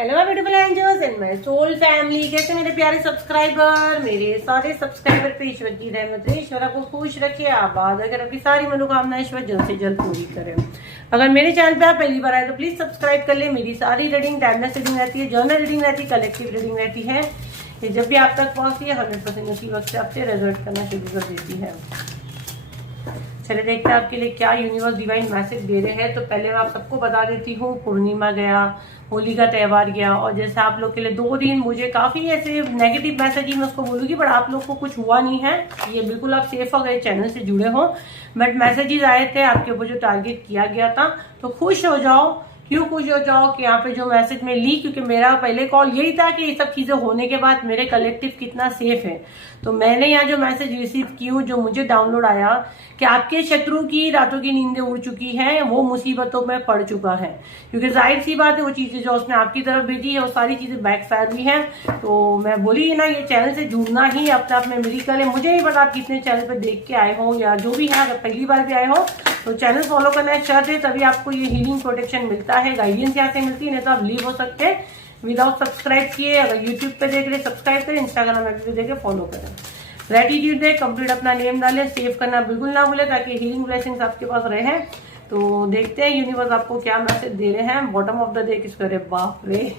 Hello my beautiful angels and my soul family. कैसे मेरे प्यारे सब्सक्राइबर, मेरे सारे सब्सक्राइबर पे ईश्वर की रहमत है। ईश्वर आपको खुश रखे, आबाद रखे, आपकी सारी मनोकामनाएं ईश्वर जल्द से जल्द पूरी करे। अगर मेरे चैनल पे आप पहली बार आए तो प्लीज सब्सक्राइब कर ले। मेरी सारी रीडिंग टाइमलेस रीडिंग रहती है, जर्नल रीडिंग रहती है, कलेक्टिव रीडिंग रहती है। ये जब भी आप तक पहुंचती है 100% उसी वक्त से आपसे रिजल्ट करना शुरू कर देती है। चले देखते हैं आपके लिए क्या यूनिवर्स डिवाइन मैसेज दे रहे हैं। तो पहले मैं आप सबको बता देती हूँ, पूर्णिमा गया, होली का त्यौहार गया, और जैसे आप लोग के लिए 2 दिन मुझे काफी ऐसे नेगेटिव मैसेज ही मैं उसको बोलूंगी, बट आप लोग को कुछ हुआ नहीं है, ये बिल्कुल आप सेफ हो गए, चैनल से जुड़े हो। बट मैसेजेस आए थे आपके ऊपर जो टारगेट किया गया था, तो खुश हो जाओ। क्यों खुश हो जाओ कि यहाँ पे जो मैसेज में ली, क्योंकि मेरा पहले कॉल यही था कि ये सब चीजें होने के बाद मेरे कलेक्टिव कितना सेफ है। तो मैंने यहाँ जो मैसेज रिसीव की हूँ, जो मुझे डाउनलोड आया कि आपके शत्रु की रातों की नींदें उड़ चुकी हैं, वो मुसीबतों में पड़ चुका है। क्योंकि जाहिर सी बात है, वो चीजें जो उसने आपकी तरफ भेजी है वो सारी चीजें बैकफायर हुई हैं। तो मैं बोली ना, ये चैनल से जुड़ना ही अपने आप में मिरेकल है। मुझे नहीं पता आप कितने चैनल पर देख के आए हो या जो भी है, अगर पहली बार भी आए हो तो चैनल फॉलो करना शर्त है, तभी आपको ये हीलिंग प्रोटेक्शन मिलता है, गाइडेंस यहाँ से मिलती है, नहीं तो आप लीव हो सकते हैं विदाउट सब्सक्राइब किए। अगर यूट्यूब पे देख रहे सब्सक्राइब करें, इंस्टाग्राम में वीडियो देखे फॉलो करें। ग्रेटिट्यूड है, कंप्लीट अपना नेम डालें, सेव करना बिल्कुल ना भूले ताकि हीलिंग ब्लेसिंग्स आपके पास रहे। तो देखते हैं यूनिवर्स आपको क्या मैसेज दे रहे हैं। बॉटम ऑफ द डे किस करे, बाप रे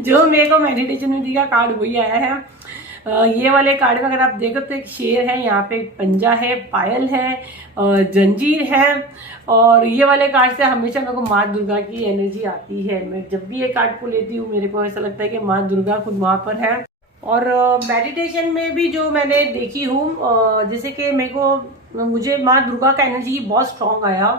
जो मेरे को मेडिटेशन में दिया कार्ड वही आया है। ये वाले कार्ड में अगर आप देखो तो एक शेर है, यहाँ पे एक पंजा है, पायल है, जंजीर है। और ये वाले कार्ड से हमेशा मेरे को माँ दुर्गा की एनर्जी आती है। मैं जब भी ये कार्ड को लेती हूँ मेरे को ऐसा लगता है कि माँ दुर्गा खुद वहां पर है। और मेडिटेशन में भी जो मैंने देखी हूँ, जैसे कि मुझे माँ दुर्गा का एनर्जी बहुत स्ट्रांग आया।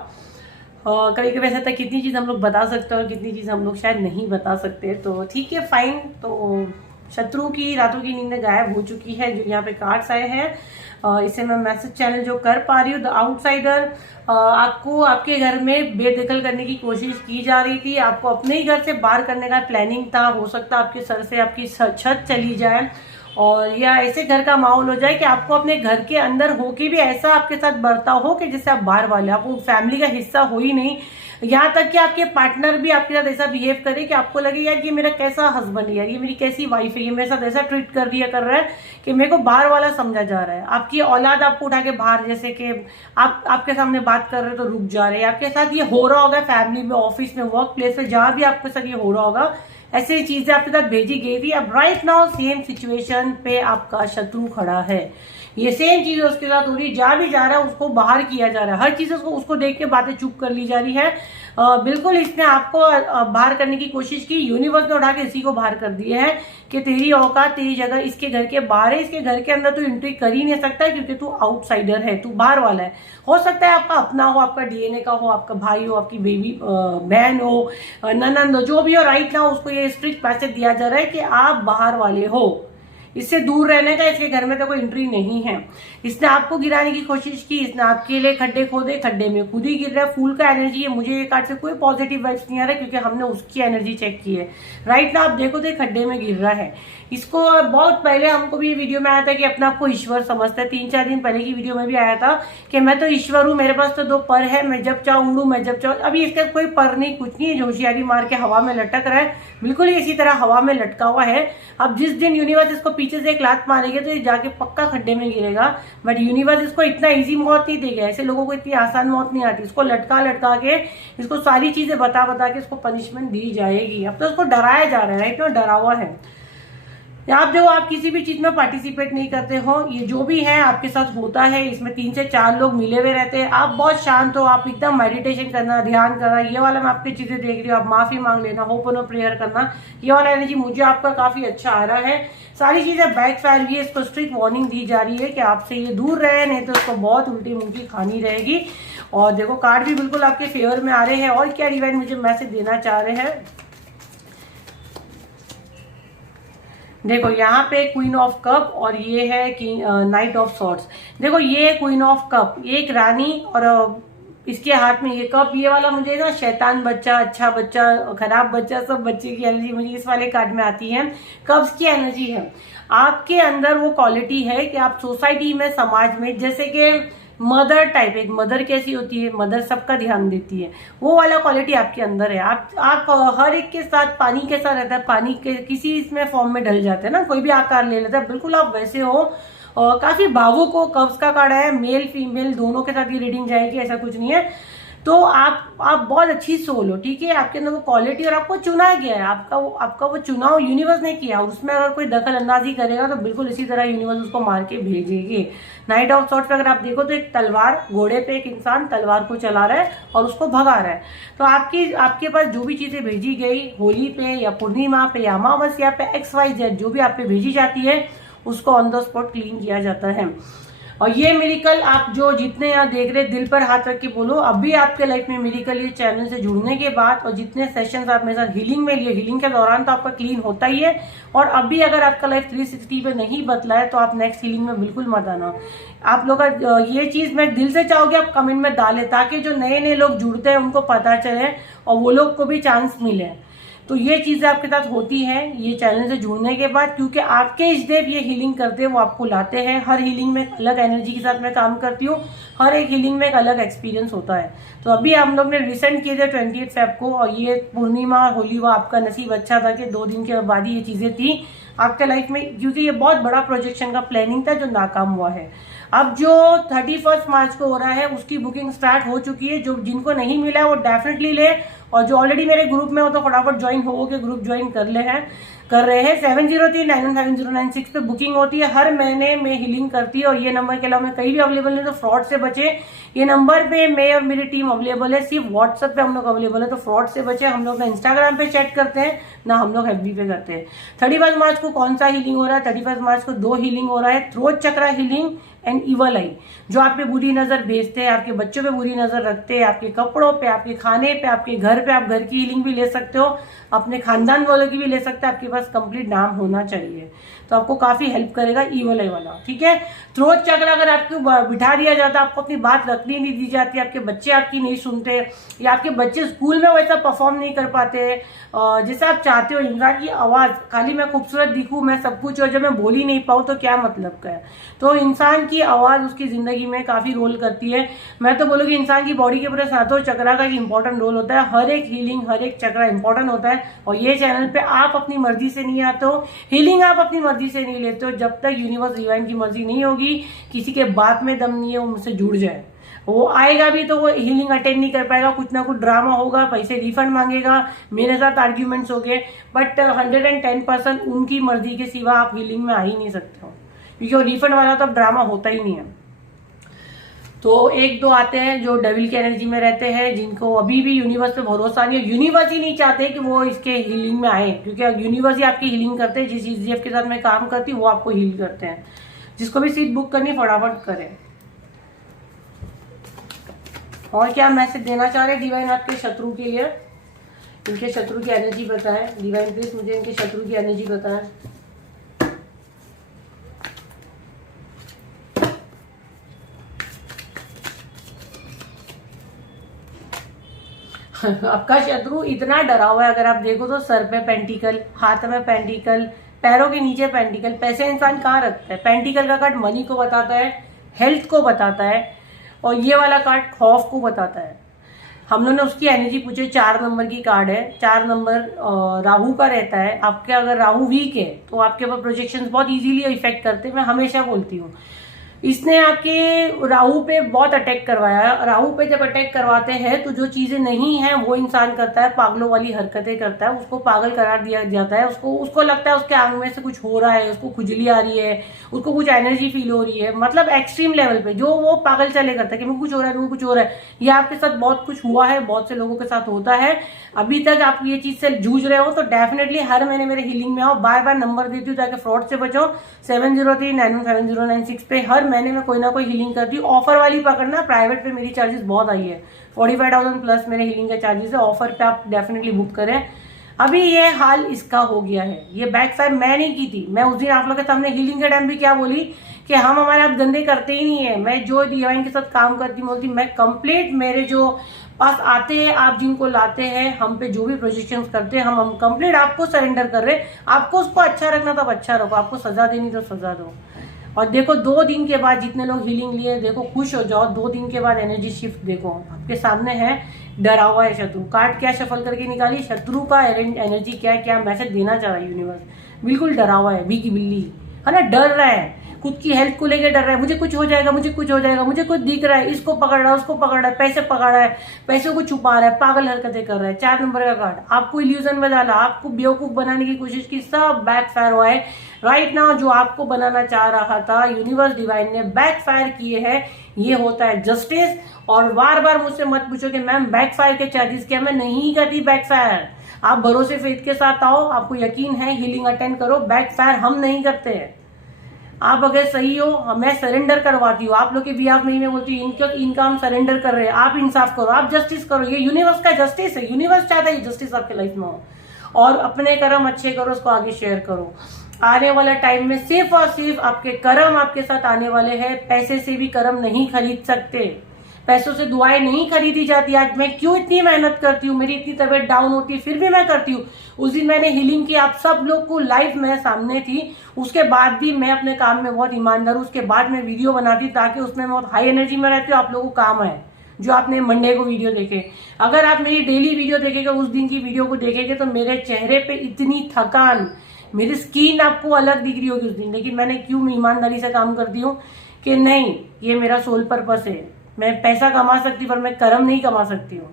कभी कभी ऐसा था कितनी चीज़ हम लोग बता सकते हैं और कितनी चीज़ हम लोग शायद नहीं बता सकते। तो ठीक है, फाइन। तो शत्रु की रातों की नींद गायब हो चुकी है, जो यहाँ पे कार्ड्स आए हैं। इसे मैं मैसेज चैनल जो कर पा रही हूँ, द आउटसाइडर आपको आपके घर में बेदखल करने की कोशिश की जा रही थी, आपको अपने ही घर से बाहर करने का प्लानिंग था। हो सकता है आपके सर से आपकी छत चली जाए, और या ऐसे घर का माहौल हो जाए कि आपको अपने घर के अंदर होके भी ऐसा आपके साथ बर्ताव हो कि जैसे आप बाहर वाले, आप वो फैमिली का हिस्सा हो ही नहीं। यहाँ तक कि आपके पार्टनर भी आपके साथ ऐसा बिहेव करे कि आपको लगे यार ये मेरा कैसा हस्बैंड है, यार ये मेरी कैसी वाइफ है, ये मेरे साथ ऐसा ट्रीट कर रहा है कि मेरे को बाहर वाला समझा जा रहा है। आपकी औलाद आपको उठा के बाहर, जैसे कि आपके सामने बात कर रहे हो तो रुक जा रहे हैं। आपके साथ ये हो रहा होगा, फैमिली में, ऑफिस में, वर्क प्लेस में, जहां भी आपके साथ ये हो रहा होगा, ऐसी चीजें आपके साथ भेजी गई थी। अब राइट नाउ सेम सिचुएशन पे आपका शत्रु खड़ा है, ये सेम चीज उसके साथ हो रही है। जहां भी जा रहा है उसको बाहर किया जा रहा है, हर चीज उसको देख के बातें चुप कर ली जा रही है। बिल्कुल इसने आपको बाहर करने की कोशिश की। यूनिवर्स ने उठा के इसी को बाहर कर दिया है कि तेरी औकात, तेरी जगह इसके घर के बाहर है, इसके घर के अंदर तू एंट्री कर ही नहीं सकता क्योंकि तू आउटसाइडर है, तू बाहर वाला है। हो सकता है आपका अपना हो, आपका डीएनए का हो, आपका भाई हो, आपकी बेबी बहन हो, ननंद हो, जो भी हो, राइट नाउ उसको ये स्ट्रिक्ट मैसेज दिया जा रहा है कि आप बाहर वाले हो, इससे दूर रहने का, इसके घर में तो कोई एंट्री नहीं है। इसने आपको गिराने की कोशिश की, इसने आपके लिए खड्डे खोदे, खड्डे में खुद ही गिर रहा है। फूल का एनर्जी है, मुझे ये कार्ड से कोई पॉजिटिव वाइब्स नहीं आ रहा क्योंकि हमने उसकी एनर्जी चेक की है। राइट ना आप देखो तो खड्डे में गिर रहा है। इसको बहुत पहले हमको भी वीडियो में आया था कि अपना आपको ईश्वर समझता है। 3-4 दिन पहले की वीडियो में भी आया था कि मैं तो ईश्वर हूँ, मेरे पास तो 2 पर है, मैं जब चाहूँ उड़ूं, मैं जब चाहूँ। अभी इसका कोई पर नहीं, कुछ नहीं है, जो होशियारी मार के हवा में लटक रहा है, बिल्कुल इसी तरह हवा में लटका हुआ है। अब जिस दिन यूनिवर्स इसको पीछे से एक लात मारेगा तो ये जाके पक्का खड्डे में गिरेगा। बट यूनिवर्स इसको इतना इजी मौत नहीं देगा, ऐसे लोगों को इतनी आसान मौत नहीं आती। इसको लटका लटका के, इसको सारी चीजें बता बता के इसको पनिशमेंट दी जाएगी। अब तो इसको डराया जा रहा है, इतना डरा हुआ है। आप देखो, आप किसी भी चीज में पार्टिसिपेट नहीं करते हो, ये जो भी है आपके साथ होता है, इसमें 3 से 4 लोग मिले हुए रहते हैं। आप बहुत शांत हो, आप एकदम मेडिटेशन करना, ध्यान करना, ये वाला मैं आपकी चीजें देख रही हूँ। आप माफी मांग लेना, होप और प्रेयर करना, ये वाला एनर्जी मुझे आपका काफी अच्छा आ रहा है। सारी चीजें बैकफायर हुई है, इसको स्ट्रिक्ट वार्निंग दी जा रही है कि आपसे ये दूर रहे, नहीं तो इसको बहुत उल्टी मुल्टी खानी रहेगी। और देखो कार्ड भी बिल्कुल आपके फेवर में आ रहे हैं। और क्या डिवाइन मुझे मैसेज देना चाह रहे हैं, देखो यहाँ पे क्वीन ऑफ कप और ये है कि नाइट ऑफ सॉर्ड्स। देखो ये क्वीन ऑफ कप, ये एक रानी और इसके हाथ में ये कप। ये वाला मुझे ना शैतान बच्चा, अच्छा बच्चा, खराब बच्चा, सब बच्चे की एनर्जी मुझे इस वाले कार्ड में आती है। कब्स की एनर्जी है, आपके अंदर वो क्वालिटी है कि आप सोसाइटी में, समाज में, जैसे कि मदर टाइप, एक मदर कैसी होती है, मदर सबका ध्यान देती है, वो वाला क्वालिटी आपके अंदर है। आप हर एक के साथ, पानी कैसा रहता है, पानी के किसी इसमें फॉर्म में ढल जाते हैं ना, कोई भी आकार ले लेता है, बिल्कुल आप वैसे हो। और काफी भावुक हो, कब्ज का कार्ड है, मेल फीमेल दोनों के साथ ये रीडिंग जाएगी, ऐसा कुछ नहीं है। तो आप बहुत अच्छी सोल हो, ठीक है, आपके अंदर वो क्वालिटी, और आपको चुना गया है, आपका वो चुनाव यूनिवर्स ने किया, उसमें अगर कोई दखल अंदाजी करेगा तो बिल्कुल इसी तरह यूनिवर्स उसको मार के भेजेगी। नाइट ऑफ सॉर्ट्स पे अगर आप देखो तो एक तलवार, घोड़े पे एक इंसान तलवार को चला रहा है और उसको भगा रहा है। तो आपके पास जो भी चीजें भेजी गई होली पे या पूर्णिमा पे या अमावस्या पे XYZ जो भी आप पे भेजी जाती है, उसको ऑन द स्पॉट क्लीन किया जाता है। और ये मिरेकल आप जो जितने यहाँ देख रहे, दिल पर हाथ रख के बोलो, अभी आपके लाइफ में मिरेकल ये चैनल से जुड़ने के बाद, और जितने सेशंस आप मेरे साथ हीलिंग में लिए, हीलिंग के दौरान तो आपका क्लीन होता ही है। और अभी अगर आपका लाइफ 360 पे नहीं बदला है तो आप नेक्स्ट हीलिंग में बिल्कुल मत आना। आप लोग का ये चीज मैं दिल से चाहूंगी आप कमेंट में डालें, ताकि जो नए नए लोग जुड़ते हैं उनको पता चले और वो लोग को भी चांस मिले। तो ये चीजें आपके साथ होती है ये चैनल से जुड़ने के बाद, क्योंकि आपके इष्टदेव ये हीलिंग करते हैं, वो आपको लाते हैं। हर हीलिंग में अलग एनर्जी के साथ मैं काम करती हूँ, हर एक हीलिंग में एक अलग एक्सपीरियंस होता है। तो अभी हम लोग ने रिसेंट किए थे 28 फेब को, और ये पूर्णिमा होली वो आपका नसीब अच्छा था कि 2 दिन के बाद ही ये चीजें थी आपके लाइफ में, क्योंकि ये बहुत बड़ा प्रोजेक्शन का प्लानिंग था जो नाकाम हुआ है। अब जो 31 मार्च को हो रहा है उसकी बुकिंग स्टार्ट हो चुकी है। जो जिनको नहीं मिला है वो डेफिनेटली ले, और जो ऑलरेडी मेरे ग्रुप में हो तो फटाफट ज्वाइन हो के ग्रुप ज्वाइन कर रहे हैं। 7039177096 पे बुकिंग होती है, हर महीने में हीलिंग करती है। और ये नंबर के अलावा मैं कहीं भी अवेलेबल नहीं, तो फ्रॉड से बचे। ये नंबर पे मैं और मेरी टीम अवेलेबल है, सिर्फ व्हाट्सएप पे हम लोग अवेलेबल है, तो फ्रॉड से बचे। हम लोग ना इंस्टाग्राम पे चैट करते हैं, ना हम लोग FB पे करते हैं। 31 मार्च को कौन सा हीलिंग हो रहा है? 31 मार्च को 2 हीलिंग हो रहा है, throat chakra healing and evil eye. जो आप पे बुरी नजर भेजते हैं, आपके बच्चों पे बुरी नजर रखते हैं, आपके कपड़ों पे, आपके खाने पे, आपके घर पे, आप घर की हीलिंग भी ले सकते हो, अपने खानदान वालों की भी ले सकते हैं। आपके पास कंप्लीट नाम होना चाहिए, तो आपको काफी हेल्प करेगा इवल आई वाला, ठीक है। थ्रोट चक्र अगर आपको बिठा दिया जाता, आपको अपनी बात रखनी नहीं दी जाती, आपके बच्चे आपकी नहीं सुनते, या आपके बच्चे स्कूल में वैसा परफॉर्म नहीं कर पाते जैसे आप चाहते हो, इंसान की आवाज, खाली मैं खूबसूरत दिखूं, मैं सब कुछ, और जब मैं बोल ही नहीं पाऊं तो क्या मतलब का है। तो इंसान की आवाज उसकी जिंदगी में काफी रोल करती है। मैं तो बोलूंगी इंसान की बॉडी के पूरे 7 चक्रा का एक इंपॉर्टेंट रोल होता है। हर एक हीलिंग, हर एक चक्रा इंपॉर्टेंट होता है। और ये चैनल पे आप अपनी मर्जी से नहीं आते हो, हीलिंग आप अपनी मर्जी से नहीं लेते हो। जब तक यूनिवर्स डिवाइन की मर्जी नहीं होगी, किसी के बात में दम नहीं है वो मुझसे जुड़ जाए, वो आएगा भी तो वो हीलिंग अटेंड नहीं कर पाएगा, कुछ ना कुछ ड्रामा होगा, पैसे रिफंड मांगेगा, मेरे साथ आर्ग्यूमेंट्स हो गए। बट 110% उनकी मर्जी के सिवा आप हीलिंग में आ ही नहीं सकते हो, क्योंकि वो रिफंड वाला तो अब ड्रामा होता ही नहीं है। तो 1-2 आते हैं जो डेविल की एनर्जी में रहते हैं, जिनको अभी भी यूनिवर्स पे भरोसा नहीं है। यूनिवर्स ही नहीं चाहते कि वो इसके हीलिंग में आए, क्योंकि यूनिवर्स ही आपकी हीलिंग करते हैं। जिस ECF के साथ मैं काम करती हूँ वो आपको हील करते हैं। जिसको भी सीट बुक करनी फटाफट करें। और क्या मैसेज देना चाह रहे डिवाइन आपके शत्रु के लिए? इनके शत्रु की एनर्जी बताएं डिवाइन, प्लीज मुझे इनके शत्रु की एनर्जी बताएं। आपका शत्रु इतना डरा हुआ है, अगर आप देखो तो सर पे पेंटिकल, हाथ में पेंटिकल, पैरों के नीचे पेंटिकल। पैसे इंसान कहाँ रखता है? पेंटिकल का कार्ड मनी को बताता है, हेल्थ को बताता है, और ये वाला कार्ड खौफ को बताता है। हम लोगों ने उसकी एनर्जी पूछे, 4 नंबर की कार्ड है। 4 नंबर राहु का रहता है। आपके अगर राहु वीक है तो आपके ऊपर प्रोजेक्शंस बहुत इजीली इफेक्ट करते हैं, मैं हमेशा बोलती हूँ। इसने आपके राहु पे बहुत अटैक करवाया। राहु पे जब अटैक करवाते हैं तो जो चीजें नहीं है वो इंसान करता है, पागलों वाली हरकतें करता है, उसको पागल करार दिया जाता है। उसको लगता है उसके आंग में से कुछ हो रहा है, उसको खुजली आ रही है, उसको कुछ एनर्जी फील हो रही है, मतलब एक्सट्रीम लेवल पे जो वो पागल चले करता है कि मुझे कुछ हो रहा है, मुझे कुछ हो रहा है। ये आपके साथ बहुत कुछ हुआ है, बहुत से लोगों के साथ होता है। अभी तक आप ये चीज से जूझ रहे हो तो डेफिनेटली हर महीने मेरे हीलिंग में आओ। बार बार नंबर देती हूँ ताकि फ्रॉड से बचो। 7039177096 पे हर महीने में कोई ना कोई हीलिंग करती हूँ। ऑफर वाली पकड़ना, प्राइवेट पे मेरी चार्जेस बहुत आई है, 45,000 प्लस मेरे हीलिंग के चार्जेस है। ऑफर पे आप डेफिनेटली बुक करें। अभी ये हाल इसका हो गया है, ये बैक फायर मैं नहीं की थी। मैं उस दिन आप लोगों के सामने हीलिंग के टाइम भी क्या बोली कि हम हमारे आप गंदे करते ही नहीं है। मैं जो डिवाइन के साथ काम करती बोलती, मैं कंप्लीट मेरे जो पास आते हैं, आप जिनको लाते हैं, हम पे जो भी प्रोजेक्शंस करते हैं, हम कंप्लीट आपको सरेंडर कर रहे हैं। आपको उसको अच्छा रखना तो अच्छा रखो, आपको सजा देनी तो सजा दो। और देखो 2 दिन के बाद जितने लोग हीलिंग लिए देखो खुश हो जाओ, 2 दिन के बाद एनर्जी शिफ्ट देखो आपके सामने है। डरा हुआ है शत्रु, कार्ड क्या शफल करके निकाली, शत्रु का एनर्जी क्या क्या मैसेज देना चाह रहा है यूनिवर्स, बिल्कुल डरा हुआ है, भीगी बिल्ली है ना, डर रहा है, खुद की हेल्थ को लेकर डर रहा है, मुझे कुछ हो जाएगा, मुझे कुछ हो जाएगा, मुझे कुछ दिख रहा है, इसको पकड़ रहा है, उसको पकड़ रहा है, पैसे पकड़ रहा है, पैसों को छुपा रहा है, पागल हरकतें कर रहा है। 4 नंबर का कार्ड आपको इल्यूजन में डाला, आपको बेवकूफ बनाने की कोशिश की, सब बैक फायर हुआ है। राइट नाउ जो आपको बनाना चाह रहा था यूनिवर्स डिवाइन ने बैक फायर किए हैं। ये होता है जस्टिस। और बार बार मुझसे मत पूछो कि मैम बैक फायर के चार्जेस क्या, मैं नहीं करती बैक फायर। आप भरोसे फेथ के साथ आओ, आपको यकीन है हीलिंग अटेंड करो, बैक फायर हम नहीं करते हैं। आप अगर सही हो मैं सरेंडर करवाती हूँ, आप लोग के बिहाफ में ही मैं बोलती हूँ इनका हम सरेंडर कर रहे हैं, आप इंसाफ करो, आप जस्टिस करो, ये यूनिवर्स का जस्टिस है, यूनिवर्स चाहता है जस्टिस आपके लाइफ में हो। और अपने कर्म अच्छे करो, उसको आगे शेयर करो। आने वाला टाइम में सिर्फ और सिर्फ आपके कर्म आपके साथ आने वाले हैं। पैसे से भी कर्म नहीं खरीद सकते, पैसों से दुआएं नहीं खरीदी जाती। आज मैं क्यों इतनी मेहनत करती हूँ, मेरी इतनी तबीयत डाउन होती है फिर भी मैं करती हूँ। उस दिन मैंने हीलिंग की, आप सब लोग को लाइव मैं सामने थी, उसके बाद भी मैं अपने काम में बहुत ईमानदार हूँ। उसके बाद मैं वीडियो बनाती ताकि उसमें बहुत हाई एनर्जी में रहती हूँ, आप लोगों को काम आए। जो आपने मंडे को वीडियो देखे, अगर आप मेरी डेली वीडियो देखेंगे, उस दिन की वीडियो को देखेंगे तो मेरे चेहरे पे इतनी थकान, मेरी स्किन आपको अलग दिख रही होगी उस दिन। लेकिन मैंने क्यों ईमानदारी से काम करती हूँ कि नहीं ये मेरा सोल पर्पस है। मैं पैसा कमा सकती पर मैं कर्म नहीं कमा सकती हूँ।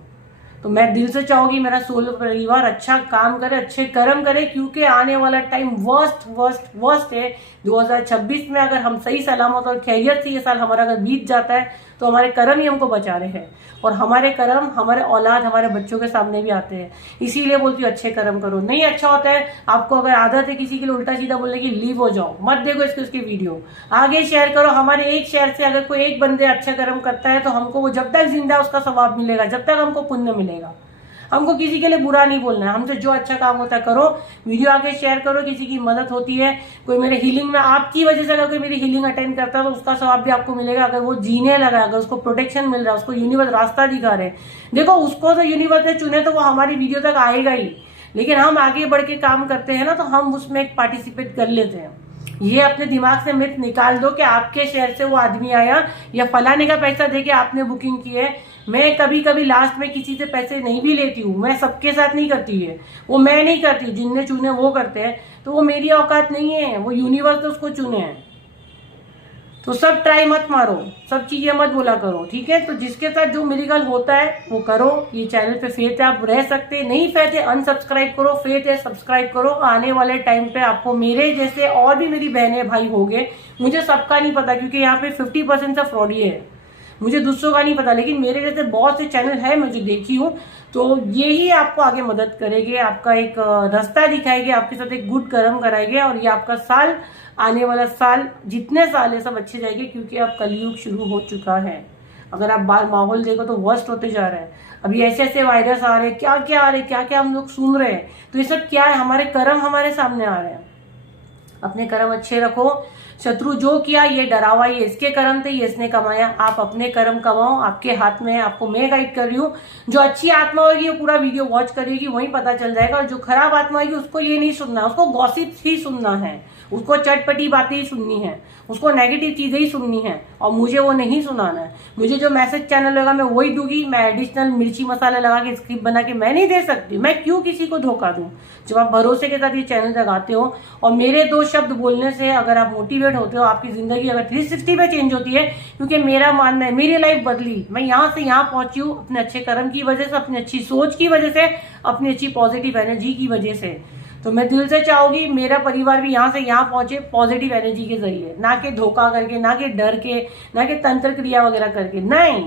तो मैं दिल से चाहूंगी मेरा सोल परिवार अच्छा काम करे, अच्छे कर्म करे, क्योंकि आने वाला टाइम वर्स्ट है। 2026 में अगर हम सही सलामत और खैरियत से ये साल हमारा अगर बीत जाता है तो हमारे कर्म ही हमको बचा रहे हैं। और हमारे कर्म हमारे औलाद हमारे बच्चों के सामने भी आते हैं। इसीलिए बोलती हूँ अच्छे कर्म करो। नहीं अच्छा होता है, आपको अगर आदत है किसी के लिए उल्टा सीधा बोलने की, लीव हो जाओ, मत देखो इसकी वीडियो, आगे शेयर करो। हमारे एक शेयर से अगर कोई एक बंदे अच्छा कर्म करता है तो हमको वो जब तक जिंदा उसका सवाब मिलेगा, जब तक हमको पुण्य मिलेगा। हमको किसी के लिए बुरा नहीं बोलना है, हमसे जो अच्छा काम होता है करो, वीडियो आगे शेयर करो, किसी की मदद होती है। कोई मेरे हीलिंग में आपकी वजह से अगर कोई मेरी हीलिंग अटेंड करता है तो उसका सवाब भी आपको मिलेगा। अगर वो जीने लगा, अगर उसको प्रोटेक्शन मिल रहा है, उसको यूनिवर्स रास्ता दिखा रहे, देखो उसको तो यूनिवर्स ने चुने तो वो हमारी वीडियो तक आएगा ही। लेकिन हम आगे बढ़ के काम करते हैं ना, तो हम उसमें एक पार्टिसिपेट कर लेते हैं। ये अपने दिमाग से मिथ निकाल दो कि आपके शहर से वो आदमी आया या फलाने का पैसा देके आपने बुकिंग की है। मैं कभी कभी लास्ट में किसी से पैसे नहीं भी लेती हूँ, मैं सबके साथ नहीं करती है, वो मैं नहीं करती, जिनने चुने वो करते हैं। तो वो मेरी औकात नहीं है, वो यूनिवर्स ने उसको चुने हैं। तो सब ट्राई मत मारो, सब चीजें मत बोला करो, ठीक है। तो जिसके साथ जो मिरेकल होता है वो करो। ये चैनल पे फेथ है, आप रह सकते, नहीं फेथ है अनसब्सक्राइब करो, फेथ है सब्सक्राइब करो। आने वाले टाइम पे आपको मेरे जैसे और भी मेरी बहनें भाई होंगे, मुझे सबका नहीं पता क्योंकि यहाँ पे 50% से फ्रॉड ही है, मुझे दूसरों का नहीं पता। लेकिन मेरे जैसे बहुत से चैनल है, मुझे देखी हूँ, तो यही आपको आगे मदद करेंगे, आपका एक रास्ता दिखाएंगे, आपके साथ एक गुड कर्म कराएंगे। और ये आपका साल, आने वाला साल, जितने साल है सब अच्छे जाएंगे, क्योंकि अब कलयुग शुरू हो चुका है। अगर आप बाहर माहौल देखो तो वर्स्ट होते जा रहा है। अभी ऐसे ऐसे वायरस आ रहे हैं, क्या क्या आ रहे हैं, क्या क्या हम लोग सुन रहे हैं। तो ये सब क्या है, हमारे कर्म हमारे सामने आ रहे हैं। अपने कर्म अच्छे रखो। शत्रु जो किया ये डरावा, ये इसके कर्म थे, ये इसने कमाया। आप अपने कर्म कमाओ, आपके हाथ में है। आपको मैं गाइड कर रही हूँ। जो अच्छी आत्मा होगी वो पूरा वीडियो वॉच करेगी, वही पता चल जाएगा। और जो खराब आत्मा होगी उसको ये नहीं सुनना, उसको गॉसिप ही सुनना है, उसको चटपटी बातें ही सुननी है, उसको नेगेटिव चीजें ही सुननी है। और मुझे वो नहीं सुनाना है। मुझे जो मैसेज चैनल होगा मैं वही दूंगी। मैं एडिशनल मिर्ची मसाला लगा के स्क्रिप्ट बना के मैं नहीं दे सकती। मैं क्यों किसी को धोखा दूं। जब आप भरोसे के साथ ये चैनल लगाते हो और मेरे 2 शब्द बोलने से अगर आप मोटिवेट होते हो, आपकी जिंदगी अगर 360 पे चेंज होती है, क्योंकि मेरा मानना है मेरी लाइफ बदली, मैं यहाँ से यहाँ पहुंची हूँ अपने अच्छे कर्म की वजह से, अपनी अच्छी सोच की वजह से, अपनी अच्छी पॉजिटिव एनर्जी की वजह से। तो मैं दिल से चाहूंगी मेरा परिवार भी यहाँ से यहाँ पहुंचे पॉजिटिव एनर्जी के जरिए, ना कि धोखा करके, ना कि डर के, ना कि तंत्र क्रिया वगैरह करके। नहीं,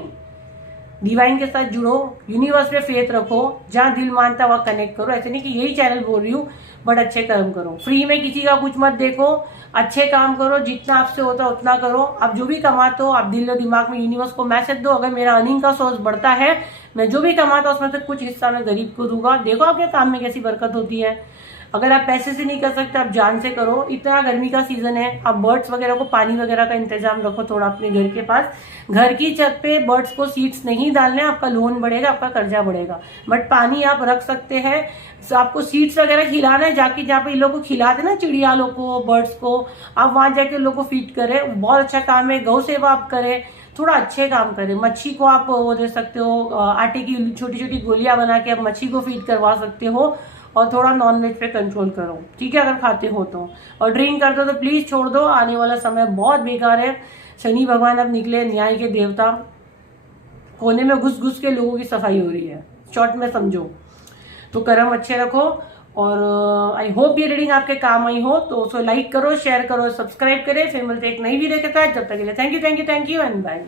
डिवाइन के साथ जुड़ो, यूनिवर्स पे फेथ रखो, जहां दिल मानता वहां कनेक्ट करो। ऐसे नहीं कि यही चैनल बोल रही हूँ, बट अच्छे कर्म करो। फ्री में किसी का कुछ मत देखो, अच्छे काम करो, जितना आपसे होता है उतना करो। आप जो भी कमाते हो आप दिल और दिमाग में यूनिवर्स को मैसेज दो, अगर मेरा अर्निंग का सोर्स बढ़ता है मैं जो भी कमाता हूँ उसमें से कुछ हिस्सा मैं गरीब को दूंगा। देखो आपके काम में कैसी बरकत होती है। अगर आप पैसे से नहीं कर सकते, आप जान से करो। इतना गर्मी का सीजन है, आप बर्ड्स वगैरह को पानी वगैरह का इंतजाम रखो थोड़ा अपने घर के पास। घर की छत पे बर्ड्स को सीड्स नहीं डालने, आपका लोन बढ़ेगा, आपका कर्जा बढ़ेगा। बट पानी आप रख सकते हैं। आपको सीड्स वगैरह खिलाना है, जाके जहाँ पे इन लोग को खिलाते ना, चिड़ियालों को, बर्ड्स को, आप वहां जाके लोगों को फीड करें। बहुत अच्छा काम है। गौ सेवा आप करें, थोड़ा अच्छे काम करें। मच्छी को आप वो दे सकते हो, आटे की छोटी छोटी गोलियां बना के आप मच्छी को फीड करवा सकते हो। और थोड़ा नॉनवेज पे कंट्रोल करो, ठीक है, अगर खाते हो तो। और ड्रिंक करते हो तो प्लीज छोड़ दो, आने वाला समय बहुत बेकार है। शनि भगवान अब निकले, न्याय के देवता। कोने में घुस घुस के लोगों की सफाई हो रही है, शॉर्ट में समझो। तो कर्म अच्छे रखो। और आई होप ये रीडिंग आपके काम आई हो। तो उसको लाइक करो, शेयर करो, सब्सक्राइब करें। फिर मिलते एक नई वीडियो के साथ। जब तक के लिए थैंक यू एंड बाय।